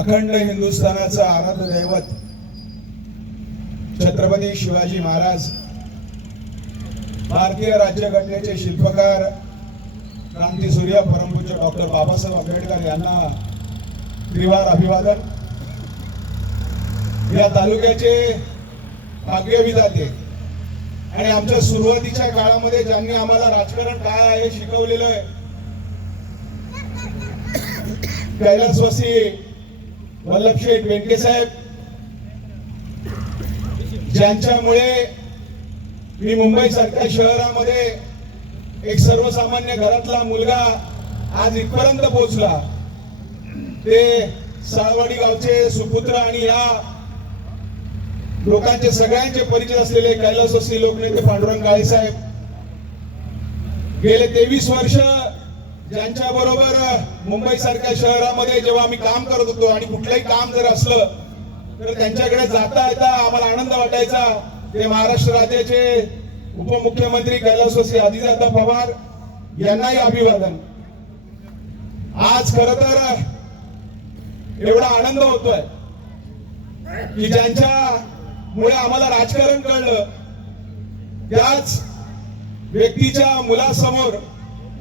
अखंड हिंदुस्थानाचं आराध्य दैवत छत्रपती शिवाजी महाराज, भारतीय राज्यघटनेचे शिल्पकार क्रांतीसूर्य परमपूज्य डॉक्टर बाबासाहेब आंबेडकर यांना त्रिवार अभिवादन। या तालुक्याचे भाग्यविधाते आणि आमच्या सुरुवातीच्या काळामध्ये ज्यांनी आम्हाला राजकारण काय आहे शिकवलेलं आहे, कैलासवासी वल्लभशेठ बेनके साहेब, ज्यांच्यामुळे मी मुंबई सारख्या शहरामध्ये एक सर्वसामान्य घरातला मुलगा आज इथपर्यंत पोहोचला, ते साळवाडी गावचे सुपुत्र आणि या लोकांचे सगळ्यांचे परिचय असलेले कैलासवासी लोकनेते पांडुरंग काळे साहेब, गेले 23 वर्ष ज्यांच्या बरोबर मुंबई सारख्या शहरामध्ये जेव्हा आम्ही काम करत होतो आणि कुठलंही काम जर असलं तर त्यांच्याकडे जाता येता आम्हाला आनंद वाटायचा। ते महाराष्ट्र राज्याचे उपमुख्यमंत्री कैलासवासी अजितदादा पवार यांनाही अभिवादन। आज खर तर एवढा आनंद होतोय की ज्यांच्यामुळे आम्हाला राजकारण कळलं, त्याच व्यक्तीच्या मुलासमोर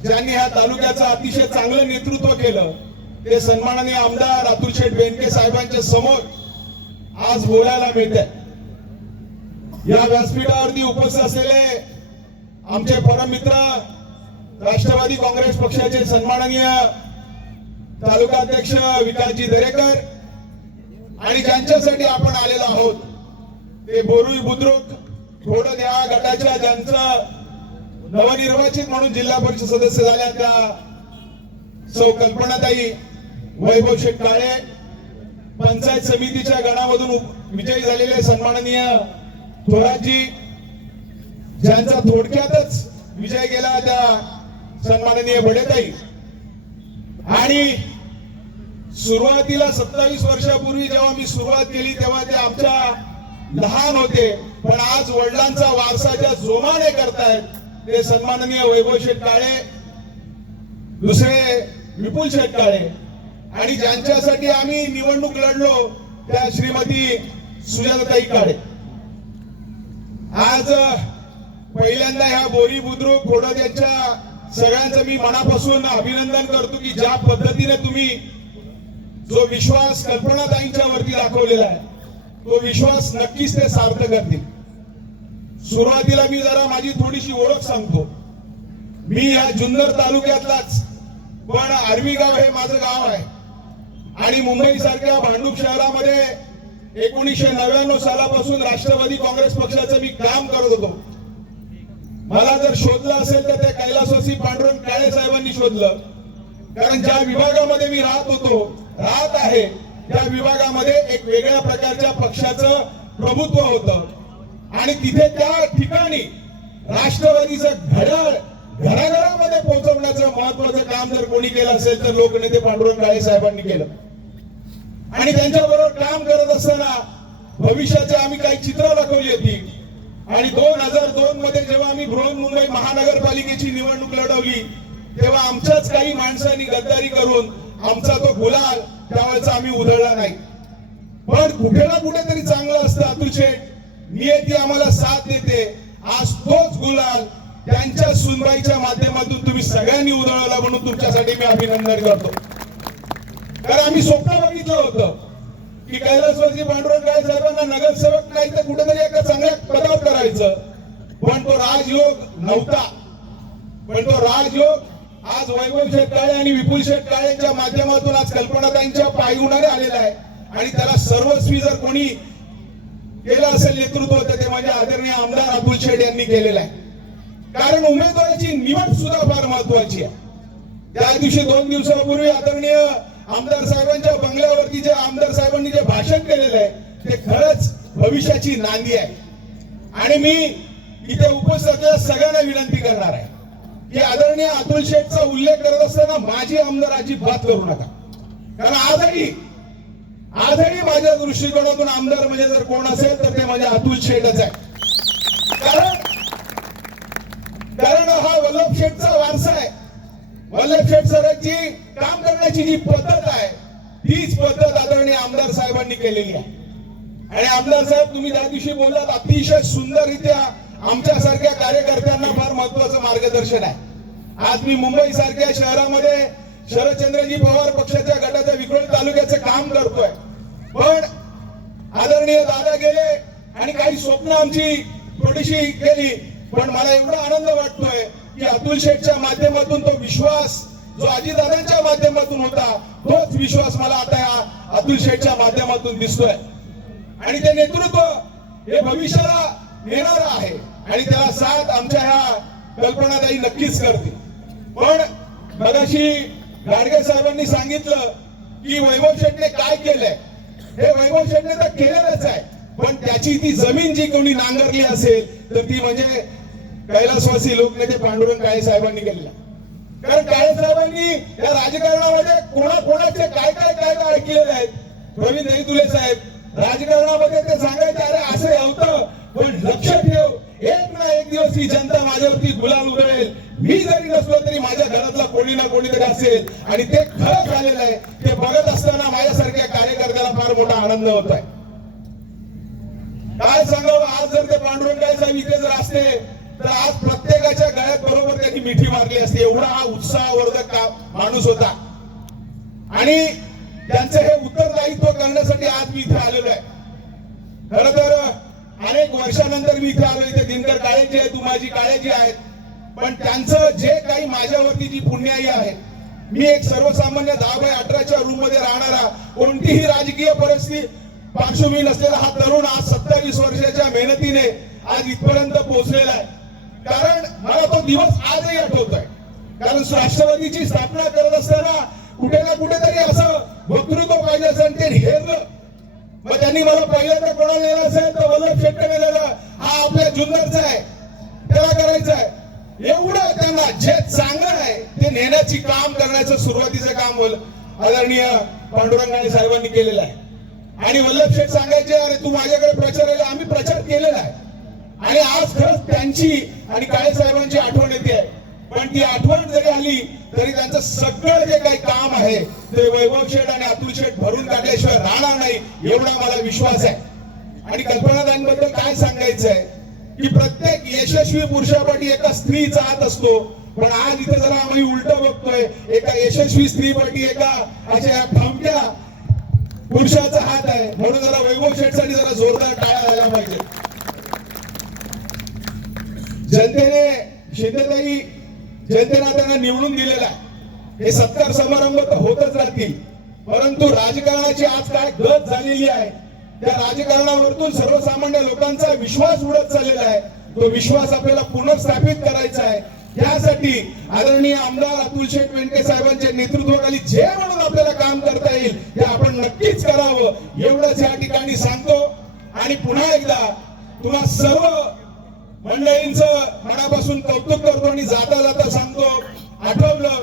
ज्यांनी ह्या तालुक्याचं अतिशय चांगलं नेतृत्व केलं, ते सन्माननीय आमदार अतुल शेठ बेनके साहेबांच्या समोर आज बोलायला मिळते। या व्यासपीठावरती उपस्थित असलेले आमचे परममित्र राष्ट्रवादी काँग्रेस पक्षाचे सन्माननीय तालुकाध्यक्ष विकासजी दरेकर आणि ज्यांच्यासाठी आपण आलेलो आहोत ते बोरुई बुद्रुक घोडद्या गटाच्या ज्यांचं नवनिर्वाचित म्हणून जिल्हा परिषद सदस्य झाल्या त्या सौ कल्पनाताई वैभव शेठ काळे, पंचायत समितीच्या गणामधून विजयी झालेले सन्माननीय थोरातजी, ज्यांचा थोडक्यातच विजय गेला त्या सन्माननीय बडेताई, आणि सुरुवातीला 27 वर्षापूर्वी जेव्हा मी सुरुवात केली तेव्हा ते आमच्या लहान होते, पण आज वडिलांचा वारसा ज्या जोमाने करतायत ते सन्माननीय वैभव शेठ काळे, दुसरे विपुल शेठ काळे, आणि ज्यांच्यासाठी आम्ही निवडणूक लढलो त्या श्रीमती सुजाताताई काळे। आज पहिल्यांदा ह्या बोरी बुद्रुक घोडद्याच्या सगळ्यांचं मी मनापासून अभिनंदन करतो की ज्या पद्धतीने तुम्ही जो विश्वास कल्पनाताईंच्या वरती दाखवलेला आहे तो विश्वास नक्कीच ते सार्थ करतील। सुरुवातीला मी जरा माझी थोडीशी ओळख सांगतो। मी या जुन्नर तालुक्यातलाच, पण आर्वी गाव हे माझं गाव आहे आणि मुंबई सारख्या भांडूप शहरामध्ये 1999 सालापासून राष्ट्रवादी काँग्रेस पक्षाचं मी काम करत होतो। मला जर शोधलं असेल तर त्या कैलासवासी पांडुरंग काळे साहेबांनी शोधलं, कारण ज्या विभागामध्ये मी राहत आहे त्या विभागामध्ये एक वेगळ्या प्रकारच्या पक्षाचं प्रभुत्व होतं आणि तिथे त्या ठिकाणी राष्ट्रवादीचं घड्याळ घराघरामध्ये पोहोचवण्याचं महत्वाचं काम जर कोणी केलं असेल तर लोकनेते पांडुरंग काळे साहेबांनी केलं। आणि त्यांच्याबरोबर काम करत असताना भविष्याची आम्ही काही चित्र दाखवली होती आणि 2002 मध्ये जेव्हा आम्ही बृहन्मुंबई महानगरपालिकेची निवडणूक लढवली तेव्हा आमच्याच काही माणसांनी गद्दारी करून आमचा तो गुलाल त्यावेळेचा आम्ही उधळला नाही। पण कुठे ना कुठेतरी चांगलं असतं अतुल शेठ, नियती आम्हाला साथ देते। आज तोच गुलाल त्यांच्या सुनबाईच्या माध्यमातून तुम्ही सगळ्यांनी उधळला, म्हणून तुमच्यासाठी मी अभिनंदन करतो। कारण आम्ही स्वप्न बघितलं होतं की कैलासवासी पांडुरंग काळे साहेबांना नगरसेवक नाही तर कुठेतरी एका चांगल्या पदावर करायचं, पण तो राजयोग नव्हता। पण तो राजयोग आज वैभव शेठ काळे आणि विपुल शेठ काळेच्या माध्यमातून आज कल्पनाताईंच्या पायगुणाने आलेला आहे आणि त्याला सर्वस्वी जर कोणी केलं असेल नेतृत्व तर ते म्हणजे आदरणीय आमदार अतुल शेठ यांनी केलेलं आहे। कारण उमेदवाराची निवड सुद्धा फार महत्वाची आहे। त्या दिवशी 2 दिवसापूर्वी आदरणीय आमदार साहेबांच्या बंगल्यावरती जे आमदार साहेबांनी जे भाषण केलेलं आहे ते खरंच भविष्याची नांदी आहे। आणि मी इथे उपस्थित असलेल्या सगळ्यांना विनंती करणार आहे की आदरणीय अतुल शेठचा उल्लेख करत असताना माझी आमदार अजिबात करू नका, कारण आजही माझ्या दृष्टिकोनातून आमदार म्हणजे जर कोण असेल तर ते म्हणजे अतुल शेठच आहे। कारण हा वल्लभ शेठचा वारसा आहे। वल्लभ शेठ सरांची काम करण्याची जी पद्धत आहे तीच पद्धत आदरणीय आमदार साहेबांनी केलेली आहे. आणि आमदार साहेब, तुम्ही त्या दिवशी बोललात अतिशय सुंदररित्या आमच्यासारख्या कार्यकर्त्यांना फार महत्वाचं मार्गदर्शन आहे. आज मी मुंबई सारख्या शहरामध्ये शरदचंद्रजी पवार पक्षाच्या गटाच्या विक्रोळी तालुक्याचं काम करतोय. पण आदरणीय दादा गेले आणि काही स्वप्न आमची थोडीशी गेली. पण मला एवढा आनंद वाटतोय की अतुल शेठच्या माध्यमातून तो विश्वास जो अजितदादांच्या माध्यमातून होता, तोच विश्वास मला आता या अतुल शेठच्या माध्यमातून दिसतोय. आणि ते नेतृत्व हे भविष्याला नेणार आहे आणि त्याला साथ आमच्या ह्या कल्पनाताई नक्कीच करतील. पण मगाशी गाडगे साहेबांनी सांगितलं की वैभव शेठने काय केलंय. हे वैभव शेठने तर केलेलंच आहे, पण त्याची ती जमीन जी कोणी नांगरली असेल तर ती म्हणजे कैलासवासी लोकनेते पांडुरंग काळे साहेबांनी केलेला. कारण काळे साहेबांनी या राजकारणामध्ये कोणाकोणाचे काय काय काय काय केलेले आहेत. प्रवीण दहीतुले साहेब राजकारणामध्ये ते सांगायचे, अरे असं होतं, पण लक्ष ठेव, एक ना एक दिवस ही जनता माझ्यावरती गुलाल उधळेल. मी जरी नसलो तरी माझ्या घरातला कोणी ना कोणीतरी असेल. आणि ते खरं झालेलं आहे. ते बघत असताना माझ्यासारख्या कार्यकर्त्याला फार मोठा आनंद होत आहे. काय सांगावं, आज जर ते पांडुरंग काळे साहेब इथे जर असते तर आज प्रत्येकाच्या गळ्यात बरोबर त्यांनी मिठी मारली असती. एवढा हा उत्साहवर्धक माणूस होता. आणि त्यांचं हे उत्तरदायित्व करण्यासाठी आज मी इथे आलेलो आहे. खरं तर अनेक वर्षानंतर मी इथे आलो. इथे दिनकर काळेजी आहेत, उमाजी काळेजी आहेत. पण त्यांचं जे काही माझ्यावरती जी पुण्याई आहे, मी एक सर्वसामान्य 10x18च्या रूम मध्ये राहणारा, कोणतीही राजकीय परिस्थिती पार्श्वभूमी नसलेला हा तरुण आज 27 वर्षाच्या मेहनतीने आज इथपर्यंत पोहोचलेला आहे. कारण मला तो दिवस आजही आठवतोय. कारण राष्ट्रवादीची स्थापना करत असताना कुठे ना कुठेतरी असं वक्तृत्व पाहिजे असेल, ते हेरलं. मग त्यांनी मला पहिल्यांदा कोणाला नेलं असेल तर वल्लभ शेट्टी नेलेलं. हा आपल्या जुन्नरचा आहे, त्याला करायचं आहे. एवढं त्यांना जे चांगलं आहे ते नेण्याची काम करण्याचं सुरुवातीचं काम आदरणीय पांडुरंग काळे साहेबांनी केलेलं आहे. आणि वल्लभ शेठ सांगायचे, अरे तू माझ्याकडे प्रचारायला, आम्ही प्रचार केलेला आहे. आणि आज खरंच त्यांची आणि काळे साहेबांची आठवण येते आहे. पण ती आठवण जरी आली तरी त्यांचं सगळं जे काही काम आहे ते वैभव शेठ आणि अतुल शेठ भरून काढल्याशिवाय राहणार नाही, एवढा मला विश्वास आहे. आणि कल्पनाताईंबद्दल काय सांगायचं आहे की प्रत्येक यशस्वी पुरुषापाठी एका स्त्रीचा हात असतो. पण आज इथे जरा आम्ही उलट बघतोय, एका यशस्वी स्त्रीपाठी एका अशा ठमक्या पुरुषाचा हात आहे. म्हणून जरा वैभव शेठसाठी जरा जोरदार टाळ्या झाल्या पाहिजे. जनतेने शिंदेताई जनतेने त्यांना निवडून दिलेला आहे. हे सत्कार समारंभ तर होतच राहतील, परंतु राजकारणाची आज काय गत झालेली आहे, त्या राजकारणावरतून सर्वसामान्य लोकांचा विश्वास उडत चाललेला आहे. तो विश्वास आपल्याला पुनर्स्थापित करायचा आहे. त्यासाठी आदरणीय आमदार अतुल शेठ बेनके साहेबांच्या नेतृत्वाखाली जे म्हणून आपल्याला काम करता येईल ते आपण नक्कीच करावं, एवढंच या ठिकाणी सांगतो. आणि पुन्हा एकदा तुम्हा सर्व मंडळींचं मनापासून कौतुक करतो आणि जाता जाता सांगतो, आठवलं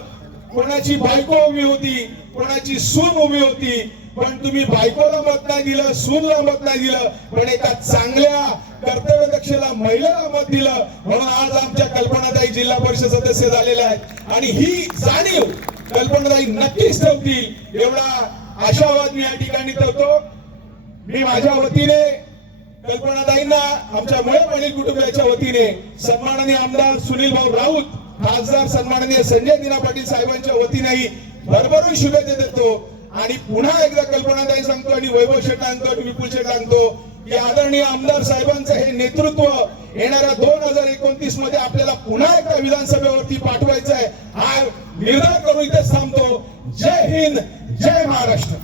कोणाची बायको उभी होती, कोणाची सून उभी होती, पण तुम्ही बायकोला मत नाही दिलं, सूनला मत नाही दिलं, पण एका चांगल्या कर्तव्यदक्षला महिलेला मत दिलं. म्हणून आज आमच्या कल्पनाताई जिल्हा परिषद सदस्य झालेल्या आहेत. आणि ही जाणीव कल्पनाताई नक्कीच ठेवतील, एवढा आशावाद मी या ठिकाणी ठेवतो. मी माझ्या वतीने कल्पनाताईंना, आमच्या मुळे पाटील कुटुंबाच्या वतीने सन्माननीय आमदार सुनील भाऊ राऊत, खासदार सन्माननीय संजय दिना पाटील साहेबांच्या वतीनेही भरभरून शुभेच्छा देतो. आणि पुन्हा एकदा कल्पनाताई सांगतो आणि वैभव शेठ सांगतो आणि विपुल शेठ सांगतो की आदरणीय आमदार साहेबांचं हे नेतृत्व येणाऱ्या 2029 मध्ये आपल्याला पुन्हा एकदा विधानसभेवरती पाठवायचं आहे. हा निर्धार करून इथेच थांबतो. जय हिंद, जय महाराष्ट्र.